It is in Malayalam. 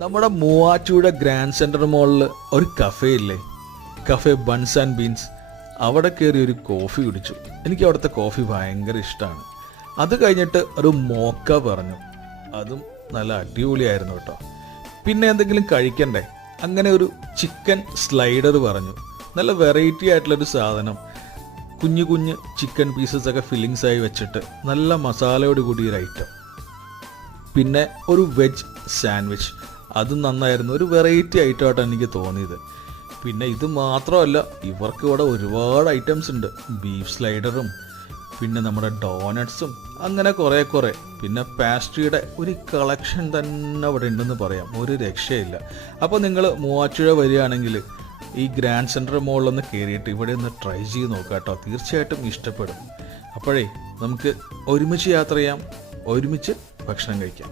നമ്മുടെ മൂവാറ്റുപുഴ ഗ്രാൻഡ് സെൻറ്റർ മോളിൽ ഒരു കഫേ ഇല്ലേ, കഫേ ബൺസ് ആൻഡ് ബീൻസ്. അവിടെ കയറി ഒരു കോഫി കുടിച്ചു. എനിക്ക് അവിടുത്തെ കോഫി ഭയങ്കര ഇഷ്ടമാണ്. അത് കഴിഞ്ഞിട്ട് ഒരു മോക്ക പറഞ്ഞു, അതും നല്ല അടിപൊളിയായിരുന്നു കേട്ടോ. പിന്നെ എന്തെങ്കിലും കഴിക്കണ്ടേ, അങ്ങനെ ഒരു ചിക്കൻ സ്ലൈഡർ പറഞ്ഞു. നല്ല വെറൈറ്റി ആയിട്ടുള്ളൊരു സാധനം, കുഞ്ഞു കുഞ്ഞ് ചിക്കൻ പീസസ് ഒക്കെ ഫില്ലിങ്സ് ആയി വെച്ചിട്ട് നല്ല മസാലയോട് കൂടിയൊരു ഐറ്റം. പിന്നെ ഒരു വെജ് സാൻഡ്വിച്ച്, അതും നന്നായിരുന്നു. ഒരു വെറൈറ്റി ഐറ്റമായിട്ടാണ് എനിക്ക് തോന്നിയത്. പിന്നെ ഇത് മാത്രമല്ല, ഇവർക്ക് ഇവിടെ ഒരുപാട് ഐറ്റംസ് ഉണ്ട്. ബീഫ് സ്ലൈഡറും പിന്നെ നമ്മുടെ ഡോനട്ട്സും അങ്ങനെ കുറേ. പിന്നെ പാസ്ട്രിയുടെ ഒരു കളക്ഷൻ തന്നെ അവിടെ ഉണ്ടെന്ന് പറയാം, ഒരു രക്ഷയില്ല. അപ്പോൾ നിങ്ങൾ മൂവാറ്റുപുഴ വരികയാണെങ്കിൽ ഈ ഗ്രാൻഡ് സെൻറ്റർ മോളിലൊന്ന് കയറിയിട്ട് ഇവിടെ ഒന്ന് ട്രൈ ചെയ്ത് നോക്കാം കേട്ടോ. തീർച്ചയായിട്ടും ഇഷ്ടപ്പെടും. അപ്പോഴേ നമുക്ക് ഒരുമിച്ച് യാത്ര ചെയ്യാം, ഒരുമിച്ച് ഭക്ഷണം കഴിക്കാം.